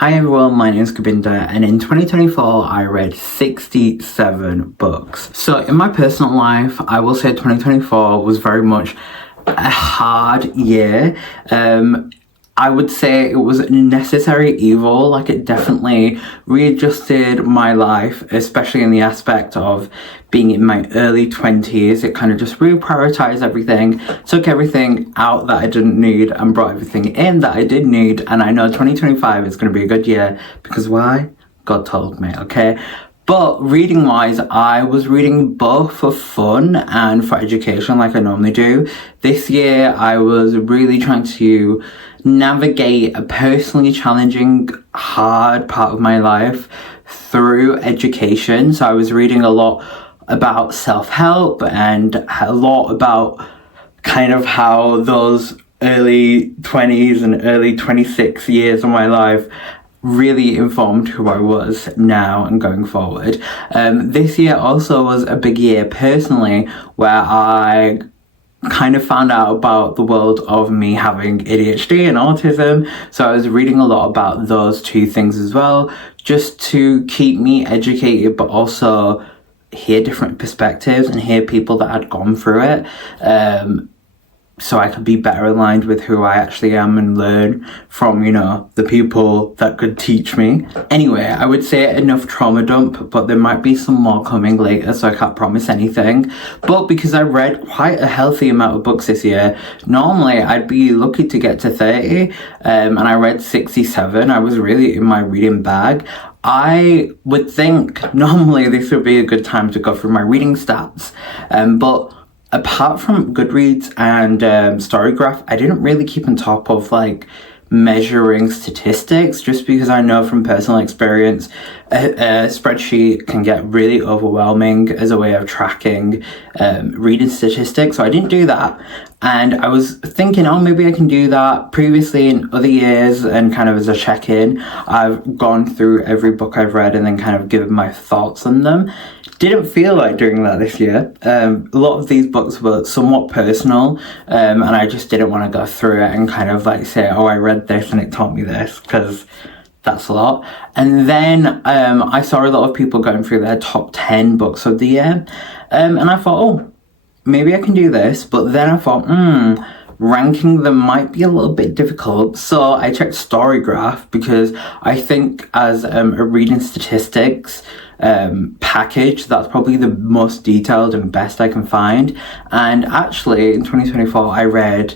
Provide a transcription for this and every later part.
Hi everyone, my name is Govinda, and in 2024 I read 67 books. So in my personal life, I will say 2024 was very much a hard year. I would say it was a necessary evil. Like, it definitely readjusted my life, especially in the aspect of being in my early 20s. It kind of just reprioritized everything, took everything out that I didn't need and brought everything in that I did need. And I know 2025 is going to be a good year because why? God told me, okay? But reading wise, I was reading both for fun and for education like I normally do. This year, I was really trying to navigate a personally challenging, hard part of my life through education. So I was reading a lot about self-help and a lot about kind of how those early 20s and early 26 years of my life really informed who I was now and going forward. This year also was a big year personally where I kind of found out about the world of me having ADHD and autism. So I was reading a lot about those two things as well, just to keep me educated, but also hear different perspectives and hear people that had gone through it. So I could be better aligned with who I actually am and learn from, the people that could teach me. Anyway, I would say enough trauma dump, but there might be some more coming later, so I can't promise anything. But because I read quite a healthy amount of books this year, normally I'd be lucky to get to 30, and I read 67. I was really in my reading bag. I would think normally this would be a good time to go through my reading stats, but apart from Goodreads and Storygraph, I didn't really keep on top of measuring statistics, just because I know from personal experience a spreadsheet can get really overwhelming as a way of tracking reading statistics. So I didn't do that, and I was thinking, maybe I can do that. Previously in other years, and kind of as a check-in, I've gone through every book I've read and then kind of given my thoughts on them. Didn't feel like doing that this year. A lot of these books were somewhat personal, and I just didn't want to go through it and kind of say, I read this and it taught me this, because that's a lot. And then I saw a lot of people going through their top 10 books of the year, and I thought, maybe I can do this. But then I thought, ranking them might be a little bit difficult. So I checked Storygraph, because I think as a reading statistics package, that's probably the most detailed and best I can find. And actually in 2024 I read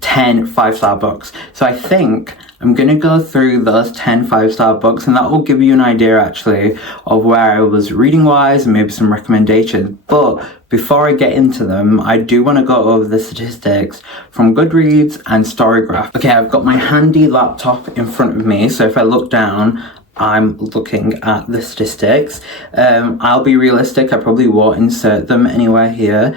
10 5-star books. So I think I'm gonna go through those 10 5-star books, and that will give you an idea actually of where I was reading wise and maybe some recommendations. But before I get into them, I do want to go over the statistics from Goodreads and Storygraph. Okay, I've got my handy laptop in front of me, so if I look down, I'm looking at the statistics. I'll be realistic, I probably won't insert them anywhere here,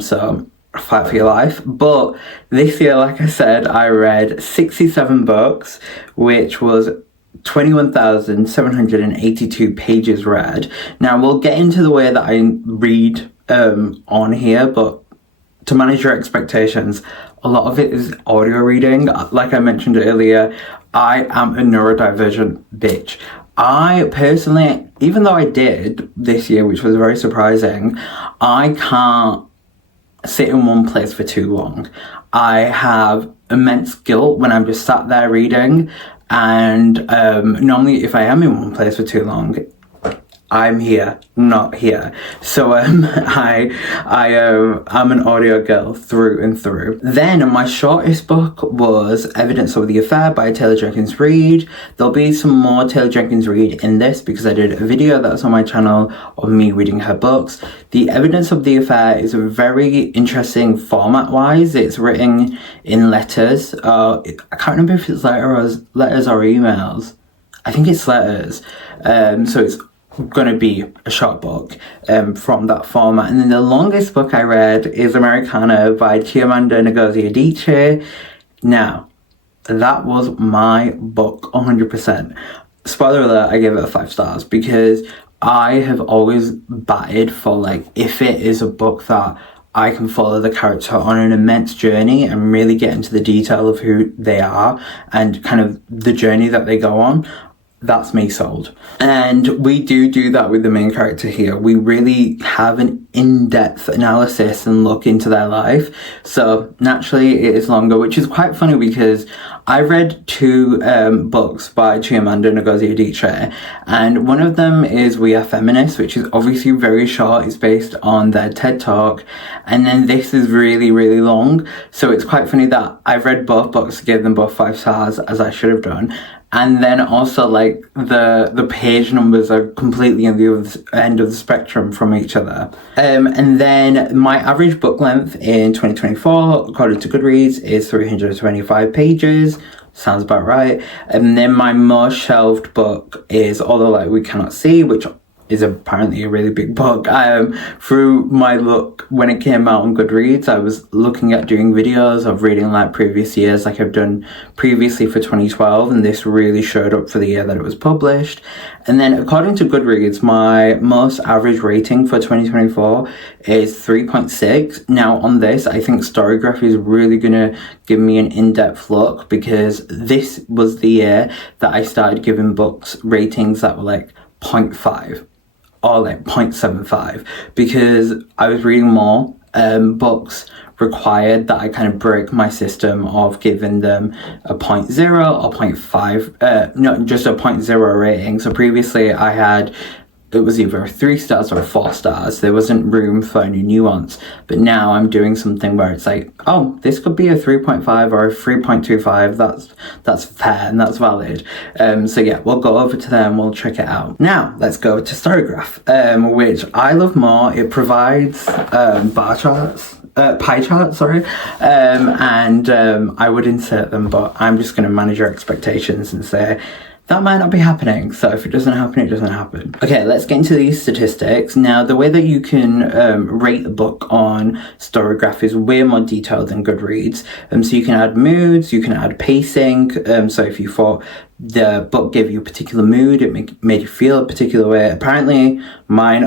so fight for your life. But this year, like I said, I read 67 books, which was 21,782 pages read. Now, we'll get into the way that I read on here, but to manage your expectations, a lot of it is audio reading. Like I mentioned earlier, I am a neurodivergent bitch. I personally, even though I did this year, which was very surprising, I can't sit in one place for too long. I have immense guilt when I'm just sat there reading, and normally if I am in one place for too long, I'm here, not here. So I'm an audio girl through and through. Then my shortest book was Evidence of the Affair by Taylor Jenkins Reid. There'll be some more Taylor Jenkins Reid in this, because I did a video that's on my channel of me reading her books. The Evidence of the Affair is a very interesting format-wise. It's written in letters. I can't remember if it's letters or emails. I think it's letters. So it's going to be a short book from that format. And then the longest book I read is Americana by Chimamanda Ngozi Adichie. Now, that was my book 100%. Spoiler alert, I gave it 5 stars, because I have always batted for if it is a book that I can follow the character on an immense journey and really get into the detail of who they are and kind of the journey that they go on, that's me sold. And we do that with the main character here. We really have an in-depth analysis and look into their life. So naturally it is longer, which is quite funny because I read two books by Chimamanda Ngozi Adichie, and one of them is We Are Feminists, which is obviously very short. It's based on their TED Talk, and then this is really, really long. So it's quite funny that I've read both books, gave them both 5 stars, as I should have done. And then also, like, the page numbers are completely on the other end of the spectrum from each other. And then my average book length in 2024, according to Goodreads, is 325 pages. Sounds about right. And then my most shelved book is All the Light We Cannot See, which is apparently a really big book. Through my look, when it came out on Goodreads, I was looking at doing videos of reading like previous years, like I've done previously for 2012, and this really showed up for the year that it was published. And then according to Goodreads, my most average rating for 2024 is 3.6. Now on this, I think Storygraph is really gonna give me an in-depth look, because this was the year that I started giving books ratings that were like 0.5. or like 0.75, because I was reading more books required that I kind of break my system of giving them a 0.0 or 0.5, no, just a 0.0 rating. So previously it was either 3 stars or 4 stars. There wasn't room for any nuance. But now I'm doing something where it's like, oh, this could be a 3.5 or a 3.25. That's fair and that's valid. So yeah, we'll go over to them, we'll check it out. Now, let's go to Storygraph, which I love more. It provides pie charts, sorry. And I would insert them, but I'm just going to manage your expectations and say, that might not be happening, so if it doesn't happen, it doesn't happen. Okay, let's get into these statistics. Now, the way that you can rate a book on Storygraph is way more detailed than Goodreads. So you can add moods, you can add pacing. So if you thought the book gave you a particular mood, it made you feel a particular way. Apparently, mine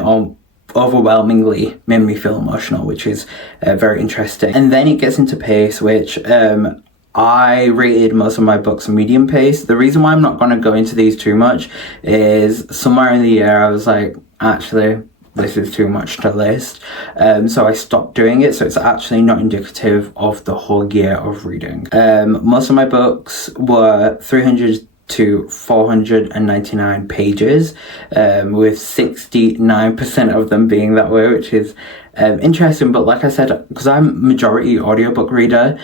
overwhelmingly made me feel emotional, which is very interesting. And then it gets into pace, which I rated most of my books medium pace. The reason why I'm not going to go into these too much is somewhere in the year I was like, actually, this is too much to list. So I stopped doing it. So it's actually not indicative of the whole year of reading. Most of my books were 300 to 499 pages, with 69% of them being that way, which is interesting. But like I said, because I'm majority audiobook reader,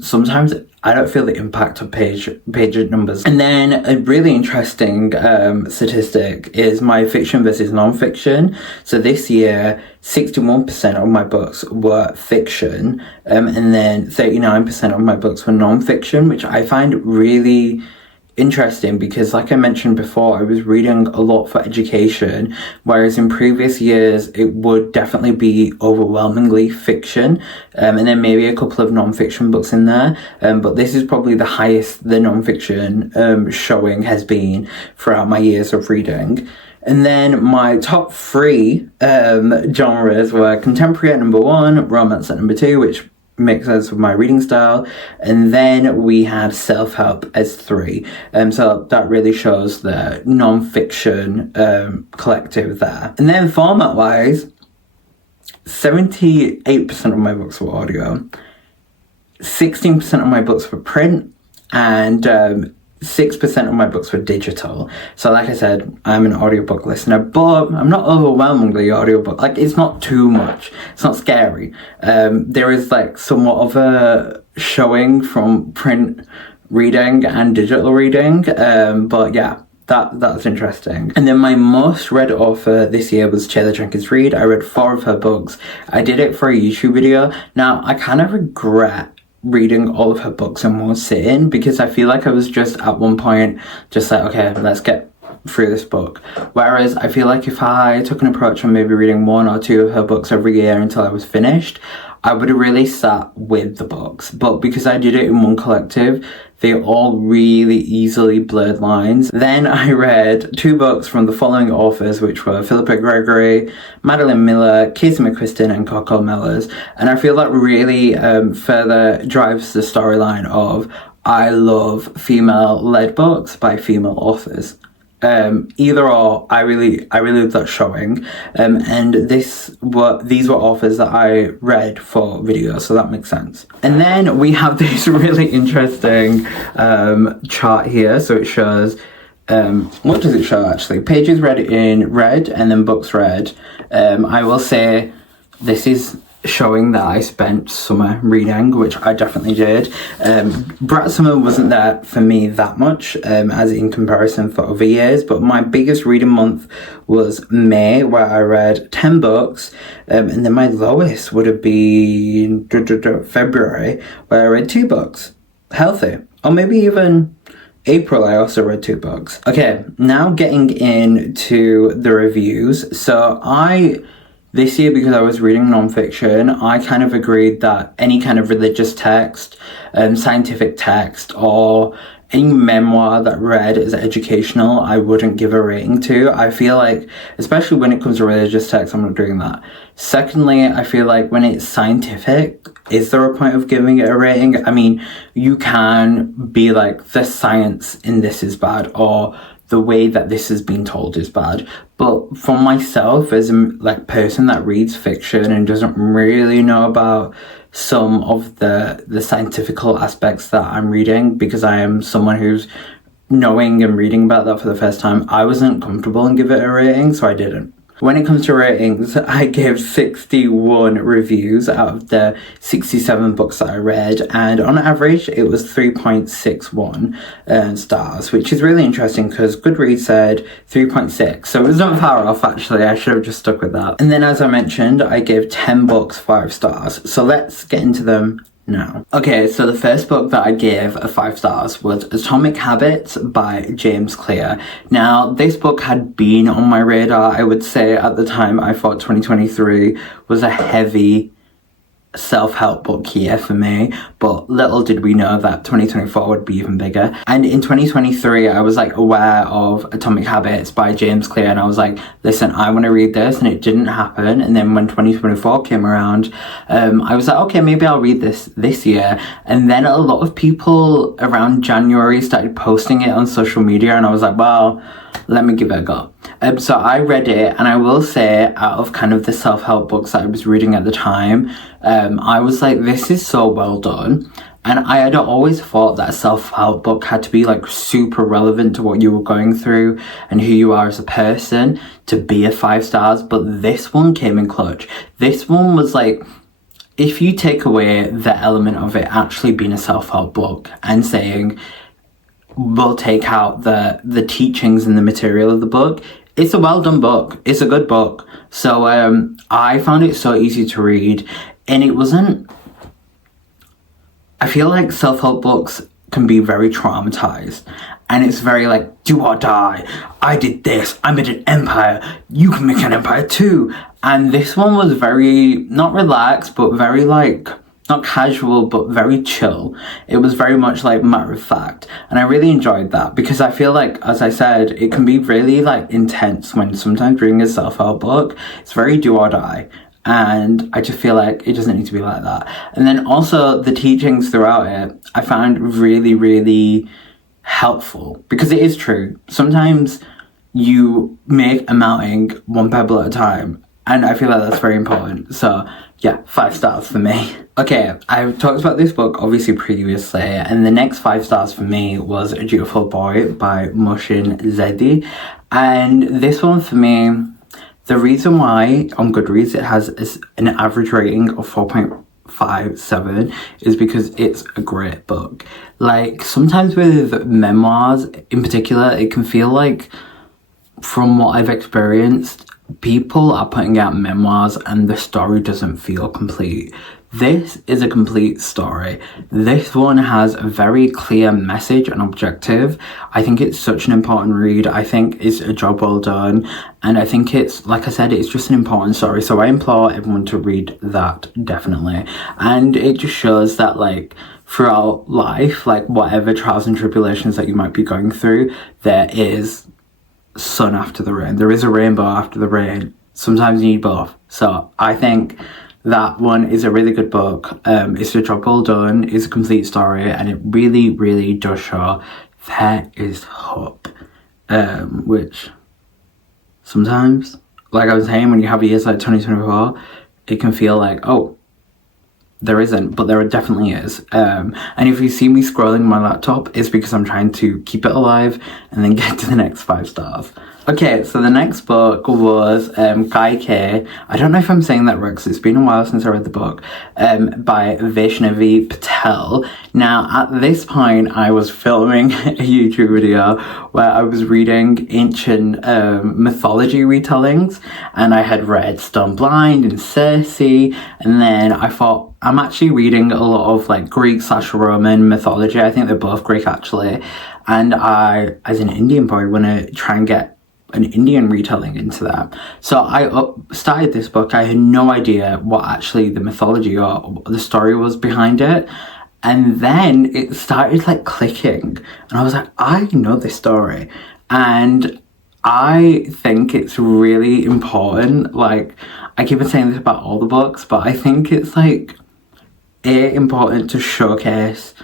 sometimes I don't feel the impact of page numbers. And then a really interesting statistic is my fiction versus non-fiction. So this year, 61% of my books were fiction, and then 39% of my books were non-fiction, which I find really interesting, because like I mentioned before, I was reading a lot for education, whereas in previous years it would definitely be overwhelmingly fiction, and then maybe a couple of non-fiction books in there, but this is probably the highest the non-fiction showing has been throughout my years of reading. And then my top 3 genres were contemporary at number 1, romance at number 2, which makes sense with my reading style, and then we had self-help as 3, so that really shows the non-fiction collective there. And then format wise, 78% of my books were audio, 16% of my books were print, and 6% of my books were digital. So like I said, I'm an audiobook listener, but I'm not overwhelmingly audiobook. Like, it's not too much. It's not scary. There is like somewhat of a showing from print reading and digital reading. But yeah, that's interesting. And then my most read author this year was Taylor Jenkins Reid. I read 4 of her books. I did it for a YouTube video. Now, I kind of regret reading all of her books in one sitting, because I feel like I was just at one point just like, okay, let's get through this book. Whereas I feel like if I took an approach on maybe reading 1 or 2 of her books every year until I was finished, I would have really sat with the books. But because I did it in one collective, they all really easily blurred lines. Then I read 2 books from the following authors, which were Philippa Gregory, Madeline Miller, Casey McQuiston, and Coco Mellors. And I feel that really further drives the storyline of I love female-led books by female authors. Either or, I really love that showing. And these were authors that I read for video, so that makes sense. And then we have this really interesting chart here. So it shows, what does it show actually? Pages read in red and then books read. I will say this is showing that I spent summer reading, which I definitely did. Brat Summer wasn't there for me that much as in comparison for other years, but my biggest reading month was May, where I read 10 books, and then my lowest would have been February, where I read 2 books. Healthy. Or maybe even April, I also read 2 books. Okay, now getting into the reviews. So this year, because I was reading non-fiction, I kind of agreed that any kind of religious text, scientific text, or any memoir that read as educational, I wouldn't give a rating to. I feel like, especially when it comes to religious text, I'm not doing that. Secondly, I feel like when it's scientific, is there a point of giving it a rating? I mean, you can be like, the science in this is bad, or the way that this has been told is bad. But for myself, as a person that reads fiction and doesn't really know about some of the scientifical aspects that I'm reading, because I am someone who's knowing and reading about that for the first time, I wasn't comfortable and give it a rating, so I didn't. When it comes to ratings, I gave 61 reviews out of the 67 books that I read, and on average it was 3.61 stars, which is really interesting because Goodreads said 3.6, so it was not far off actually. I should have just stuck with that. And then, as I mentioned, I gave 10 books 5 stars, so let's get into them now. Okay, so the first book that I gave a 5 stars was Atomic Habits by James Clear. Now, this book had been on my radar. I would say at the time I thought 2023 was a heavy self-help book year for me, but little did we know that 2024 would be even bigger. And in 2023 I was like aware of Atomic Habits by James Clear, and I was like, listen, I want to read this, and it didn't happen. And then when 2024 came around, I was like, okay, maybe I'll read this year. And then a lot of people around January started posting it on social media, and I was like, well, let me give it a go. So I read it, and I will say, out of kind of the self-help books that I was reading at the time, I was like, this is so well done. And I had always thought that a self-help book had to be like super relevant to what you were going through and who you are as a person to be a 5 stars, but this one came in clutch. This one was like, if you take away the element of it actually being a self-help book and saying, we'll take out the teachings and the material of the book, it's a well done book. It's a good book. So I found it so easy to read, and it wasn't, I feel like self-help books can be very traumatized, and it's very like, do or die. I did this. I made an empire. You can make an empire too. And this one was very, not relaxed, but very like, not casual, but very chill. It was very much like matter of fact. And I really enjoyed that, because I feel like, as I said, it can be really like intense when sometimes reading a self-help book. It's very do or die. And I just feel like it doesn't need to be like that. And then also the teachings throughout it, I found really, really helpful, because it is true. Sometimes you make a mountain one pebble at a time, and I feel like that's very important. So yeah, 5 stars for me. Okay, I've talked about this book obviously previously, and the next 5 stars for me was A Dutiful Boy by Mohsin Zedi. And this one for me, the reason why on Goodreads it has an average rating of 4.57 is because it's a great book. Like, sometimes with memoirs in particular, it can feel like, from what I've experienced, people are putting out memoirs and the story doesn't feel complete. This is a complete story. This one has a very clear message and objective. I think it's such an important read. I think it's a job well done. And I think it's, like I said, it's just an important story. So I implore everyone to read that, definitely. And it just shows that, like, throughout life, like, whatever trials and tribulations that you might be going through, there is sun after the rain. There is a rainbow after the rain. Sometimes you need both. So I think that one is a really good book. It's a job well done. It's a complete story, and it really, really does show there is hope. Which sometimes, like I was saying, when you have years like 2024, it can feel like, oh, there isn't, but there definitely is. And if you see me scrolling my laptop, it's because I'm trying to keep it alive and then get to the next 5 stars. Okay, so the next book was Gaike. I don't know if I'm saying that right because it's been a while since I read the book, by Vaishnavi Patel. Now, at this point, I was filming a YouTube video where I was reading ancient mythology retellings, and I had read Stone Blind and Circe, and then I thought, I'm actually reading a lot of like Greek/Roman mythology. I think they're both Greek actually, and I, as an Indian boy, want to try and get an Indian retelling into that. So I started this book. I had no idea what actually the mythology or the story was behind it. And then it started like clicking. And I was like, I know this story. And I think it's really important. Like, I keep on saying this about all the books, but I think it's like important to showcase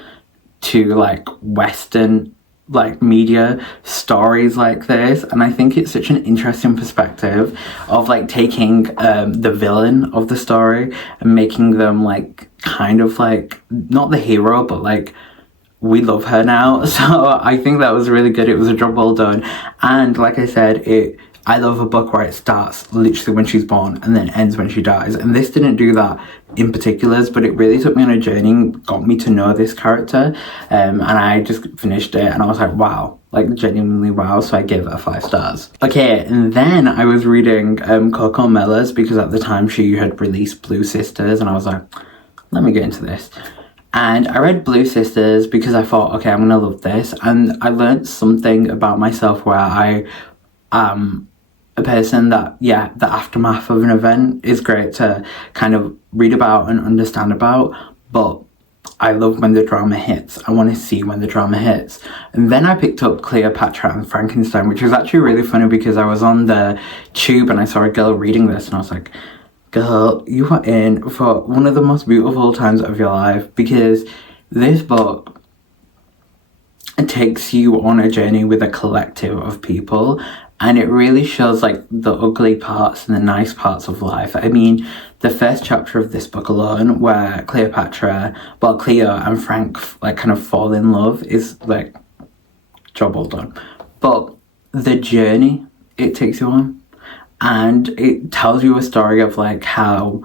to like Western like media stories like this. And I think it's such an interesting perspective of like taking the villain of the story and making them like kind of like not the hero, but like we love her now. So I think that was really good. It was a job well done. And like I said, I love a book where it starts literally when she's born and then ends when she dies. And this didn't do that in particulars, but it really took me on a journey, got me to know this character. And I just finished it and I was like, wow, like genuinely wow. So I gave it a 5 stars. Okay, and then I was reading Coco Mellors because at the time she had released Blue Sisters, and I was like, let me get into this. And I read Blue Sisters because I thought, okay, I'm gonna love this. And I learned something about myself where I am a person that, yeah, the aftermath of an event is great to kind of read about and understand about, but I love when the drama hits. I want to see when the drama hits. And then I picked up Cleopatra and Frankenstein, which was actually really funny because I was on the tube and I saw a girl reading this and I was like, girl, you are in for one of the most beautiful times of your life, because this book, it takes you on a journey with a collective of people, and it really shows like the ugly parts and the nice parts of life. I mean, the first chapter of this book alone, where Cleo and Frank like kind of fall in love, is like job well done. But the journey it takes you on, and it tells you a story of like how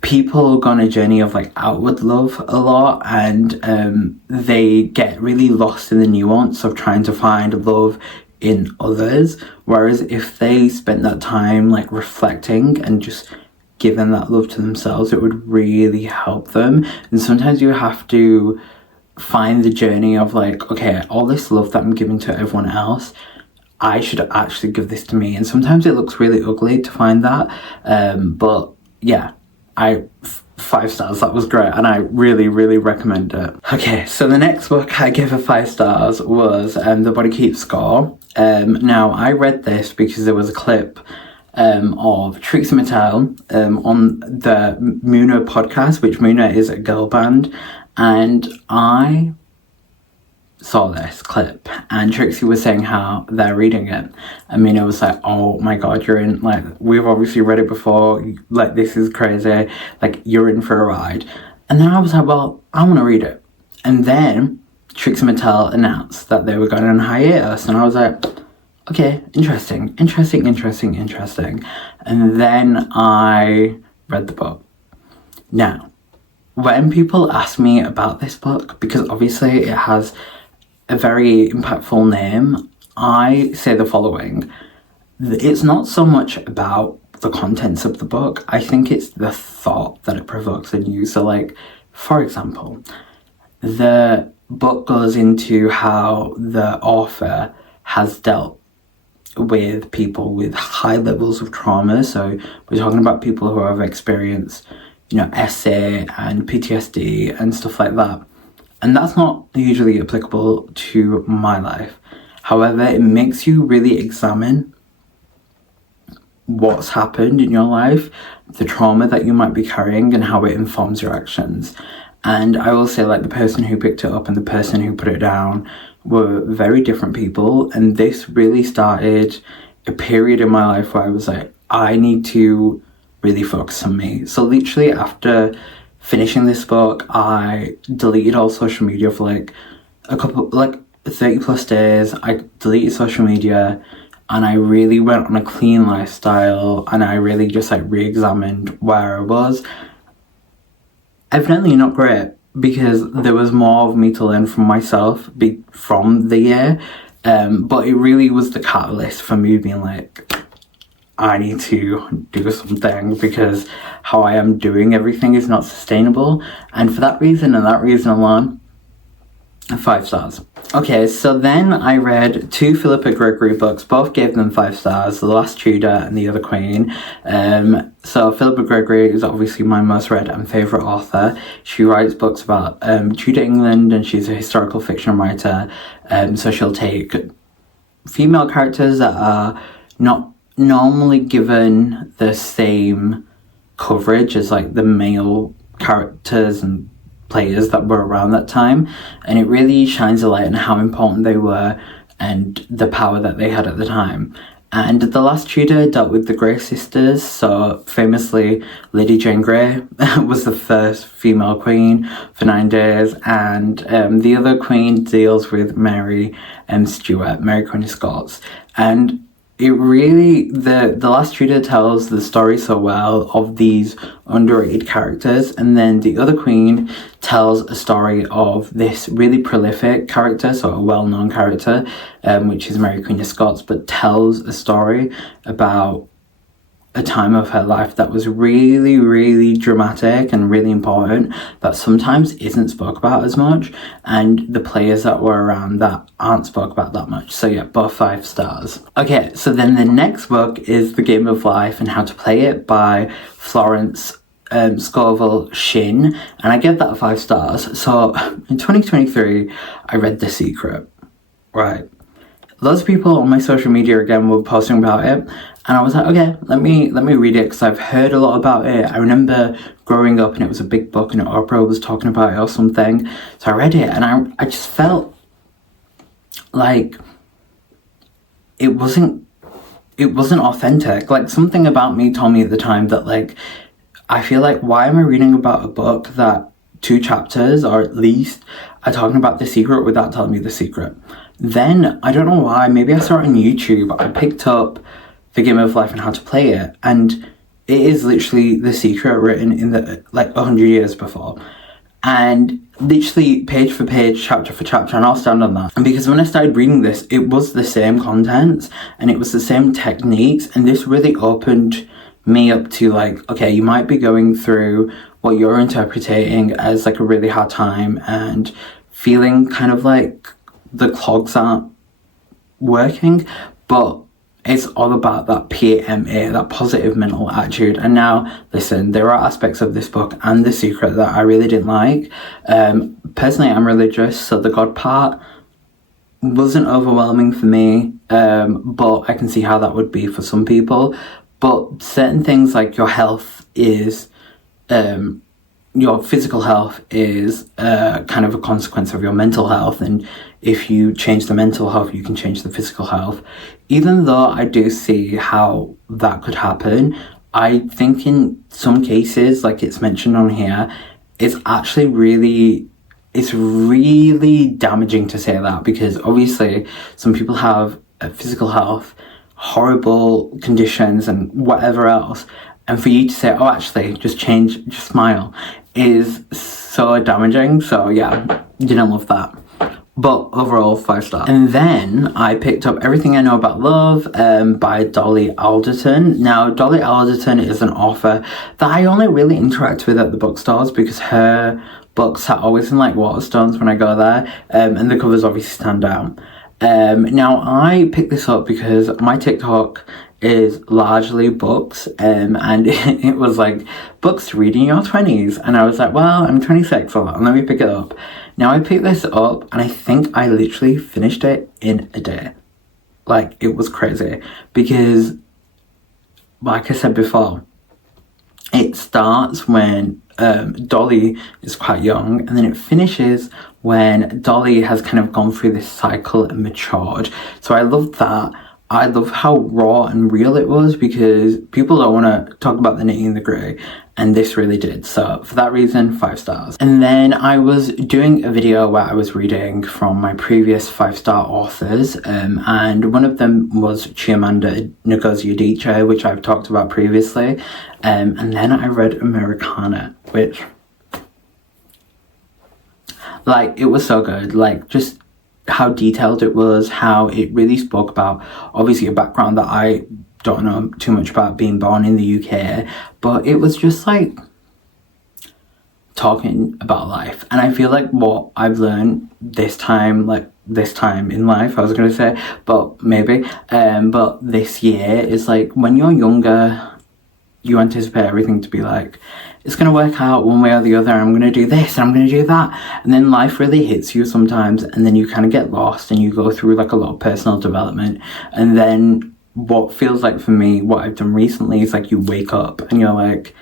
people go on a journey of like outward love a lot, and they get really lost in the nuance of trying to find love in others, whereas if they spent that time like reflecting and just giving that love to themselves, it would really help them. And sometimes you have to find the journey of like, okay, all this love that I'm giving to everyone else, I should actually give this to me. And sometimes it looks really ugly to find that, but yeah, 5 stars, that was great, and I really, really recommend it. Okay, so the next book I gave a 5 stars was The Body Keeps Score. Now, I read this because there was a clip of Trixie Mattel on the Muna podcast, which Muna is a girl band, and I saw this clip and Trixie was saying how they're reading it. I mean, it was like, oh my god, you're in, like, we've obviously read it before, like, this is crazy, like, you're in for a ride. And then I was like, well, I want to read it. And then Trixie Mattel announced that they were going on hiatus, and I was like, okay, interesting. And then I read the book. Now, when people ask me about this book, because obviously it has a very impactful name, I say the following. It's not so much about the contents of the book. I think it's the thought that it provokes in you. So, like, for example, the book goes into how the author has dealt with people with high levels of trauma. So we're talking about people who have experienced, SA and PTSD and stuff like that. And that's not usually applicable to my life. However, it makes you really examine what's happened in your life, the trauma that you might be carrying, and how it informs your actions. And I will say, like, the person who picked it up and the person who put it down were very different people. And this really started a period in my life where I was like, I need to really focus on me. So literally after finishing this book, I deleted all social media for like 30 plus days. I deleted social media and I really went on a clean lifestyle, and I really just like re-examined where I was. Evidently not great, because there was more of me to learn from myself from the year, but it really was the catalyst for me being like, I need to do something, because how I am doing everything is not sustainable. And for that reason and that reason alone, 5 stars. Okay, so then I read 2 Philippa Gregory books, both gave them 5 stars, The Last Tudor and The Other Queen. So Philippa Gregory is obviously my most read and favourite author. She writes books about Tudor England, and she's a historical fiction writer. So she'll take female characters that are not normally given the same coverage as like the male characters and players that were around that time, and it really shines a light on how important they were and the power that they had at the time. And The Last Tudor dealt with the Grey sisters, so famously Lady Jane Grey was the first female queen for 9 days, and The Other Queen deals with Mary Stuart, Mary Queen of Scots. And it really, the Last Tudor tells the story so well of these underrated characters, and then The Other Queen tells a story of this really prolific character, so a well-known character, which is Mary Queen of Scots, but tells a story about a time of her life that was really, really dramatic and really important, that sometimes isn't spoke about as much, and the players that were around that aren't spoke about that much. So yeah, both 5 stars. Okay, so then the next book is The Game of Life and How to Play It by Florence Scovel Shinn, and I give that 5 stars. So in 2023, I read The Secret, right? Lots of people on my social media again were posting about it, and I was like, okay, let me read it, because I've heard a lot about it. I remember growing up and it was a big book and Oprah was talking about it or something, so I read it, and I just felt like it wasn't authentic. Like, something about me told me at the time that, like, I feel like, why am I reading about a book that 2 chapters, or at least, are talking about the secret without telling me the secret? Then, I don't know why, maybe I saw it on YouTube, I picked up The Game of Life and How to Play It, and it is literally The Secret written in the, like, 100 years before. And literally page for page, chapter for chapter, and I'll stand on that. And because when I started reading this, it was the same contents, and it was the same techniques, and this really opened me up to, like, okay, you might be going through what you're interpreting as, like, a really hard time, and feeling kind of like the clogs aren't working, but it's all about that PMA, that positive mental attitude. And now, listen, there are aspects of this book and The Secret that I really didn't like. Personally, I'm religious, so the God part wasn't overwhelming for me, but I can see how that would be for some people. But certain things like your health is, your physical health is kind of a consequence of your mental health, and if you change the mental health, you can change the physical health. Even though I do see how that could happen, I think in some cases, like it's mentioned on here, it's actually really damaging to say that, because obviously some people have physical health, horrible conditions and whatever else, and for you to say, oh, actually, just change, just smile, is so damaging. So yeah, didn't love that. but overall 5 stars. And then I picked up Everything I Know About Love by Dolly Alderton. Now, Dolly Alderton is an author that I only really interact with at the bookstores because her books are always in like Waterstones when I go there, and the covers obviously stand out. Now, I picked this up because my TikTok is largely books, and it was like books to read in your 20s, and I was like, well, I'm 26, so let me pick it up. Now I picked this up and I think I literally finished it in a day. Like, it was crazy because, like I said before, it starts when Dolly is quite young, and then it finishes when Dolly has kind of gone through this cycle and matured. So I love that. I love how raw and real it was because people don't want to talk about the nitty and the gritty, and this really did. So for that reason, 5 stars. And then I was doing a video where I was reading from my previous 5-star authors, and one of them was Chimamanda Ngozi Adichie, which I've talked about previously, and then I read Americana, which, like, it was so good. Like, just how detailed it was, how it really spoke about obviously a background that I don't know too much about, being born in the UK, but it was just like talking about life. And I feel like what I've learned this time in life, I was gonna say, but maybe but this year is like, when you're younger, you anticipate everything to be like, it's going to work out one way or the other, I'm going to do this and I'm going to do that, and then life really hits you sometimes, and then you kind of get lost and you go through like a lot of personal development, and then what feels like, for me, what I've done recently is like, you wake up and you're like,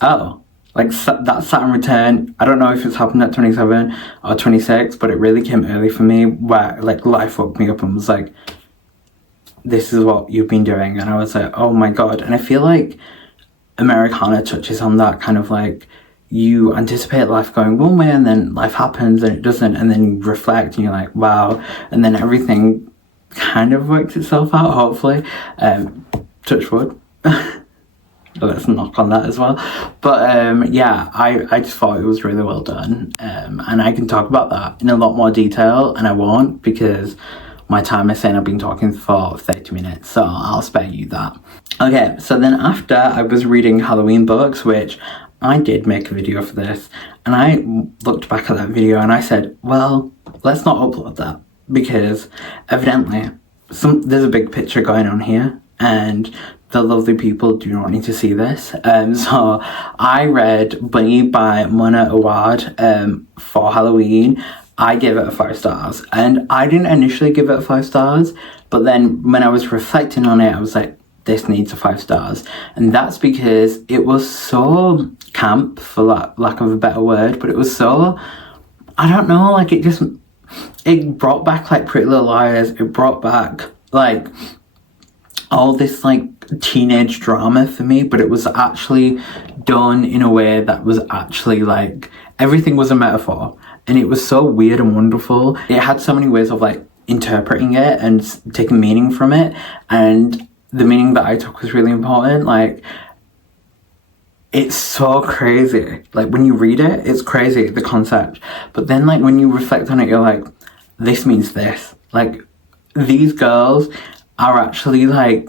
oh, like that Saturn return, I don't know if it's happened at 27 or 26, but it really came early for me, where like life woke me up and was like, this is what you've been doing, and I was like, oh my god. And I feel like Americana touches on that kind of like, you anticipate life going one way and then life happens and it doesn't, and then you reflect and you're like, wow, and then everything kind of works itself out, hopefully. Touch wood. Let's knock on that as well. But yeah, I just thought it was really well done, and I can talk about that in a lot more detail, and I won't because my time is saying I've been talking for 30 minutes, so I'll spare you that. Okay, so then after, I was reading Halloween books, which I did make a video for this, and I looked back at that video and I said, well, let's not upload that because evidently there's a big picture going on here, and the lovely people do not need to see this. So I read Bunny by Mona Awad for Halloween. I gave it a 5 stars, and I didn't initially give it a 5 stars, but then when I was reflecting on it, I was like, this needs a 5 stars. And that's because it was so camp, for lack of a better word, but it was so, I don't know, like, it brought back like Pretty Little Liars. It brought back like all this like teenage drama for me, but it was actually done in a way that was actually like, everything was a metaphor, and it was so weird and wonderful. It had so many ways of like interpreting it and taking meaning from it, and the meaning that I took was really important. Like, it's so crazy. Like, when you read it, it's crazy, the concept, but then like when you reflect on it, you're like, this means this. Like, these girls are actually like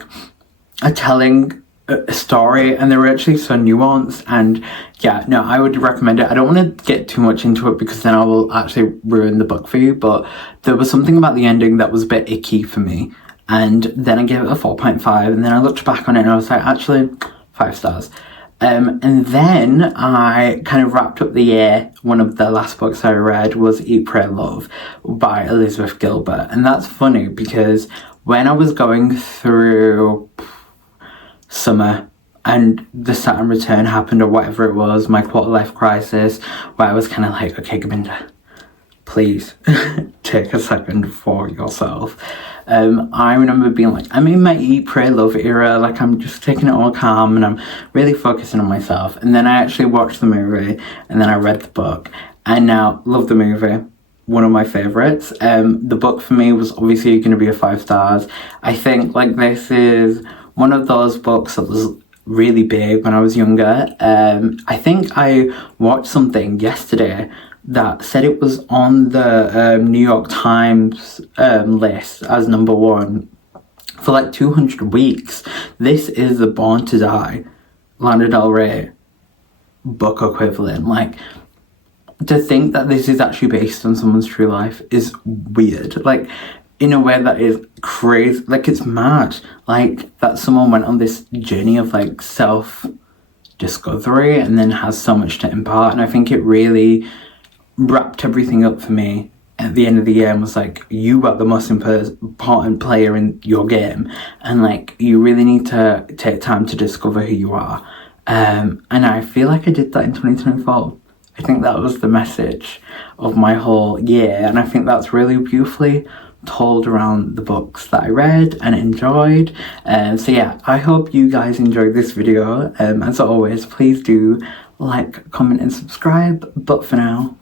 are telling a story, and they're actually so nuanced. And yeah, no, I would recommend it. I don't want to get too much into it because then I will actually ruin the book for you, but there was something about the ending that was a bit icky for me, and then I gave it a 4.5, and then I looked back on it and I was like, actually 5 stars. And then I kind of wrapped up the year. One of the last books I read was Eat, Pray, Love by Elizabeth Gilbert, and that's funny because when I was going through summer and the Saturn return happened, or whatever it was, my quarter life crisis, where I was kind of like, okay, Govinda, please take a second for yourself. I remember being like, I'm in my Eat, Pray, Love era, like I'm just taking it all calm and I'm really focusing on myself. And then I actually watched the movie, and then I read the book, and now love the movie. One of my favorites. The book for me was obviously going to be a 5 stars. I think like this is one of those books that was really big when I was younger. I think I watched something yesterday that said it was on the New York Times list as #1 for like 200 weeks. This is the Born to Die, Lana Del Rey book equivalent. Like, to think that this is actually based on someone's true life is weird. Like, in a way that is crazy. Like, it's mad. Like, that someone went on this journey of like self-discovery and then has so much to impart. And I think it really wrapped everything up for me at the end of the year and was like, you are the most important player in your game, and like, you really need to take time to discover who you are. And I feel like I did that in 2024. I think that was the message of my whole year, and I think that's really beautifully told around the books that I read and enjoyed. So yeah, I hope you guys enjoyed this video. As always, please do like, comment and subscribe, but for now,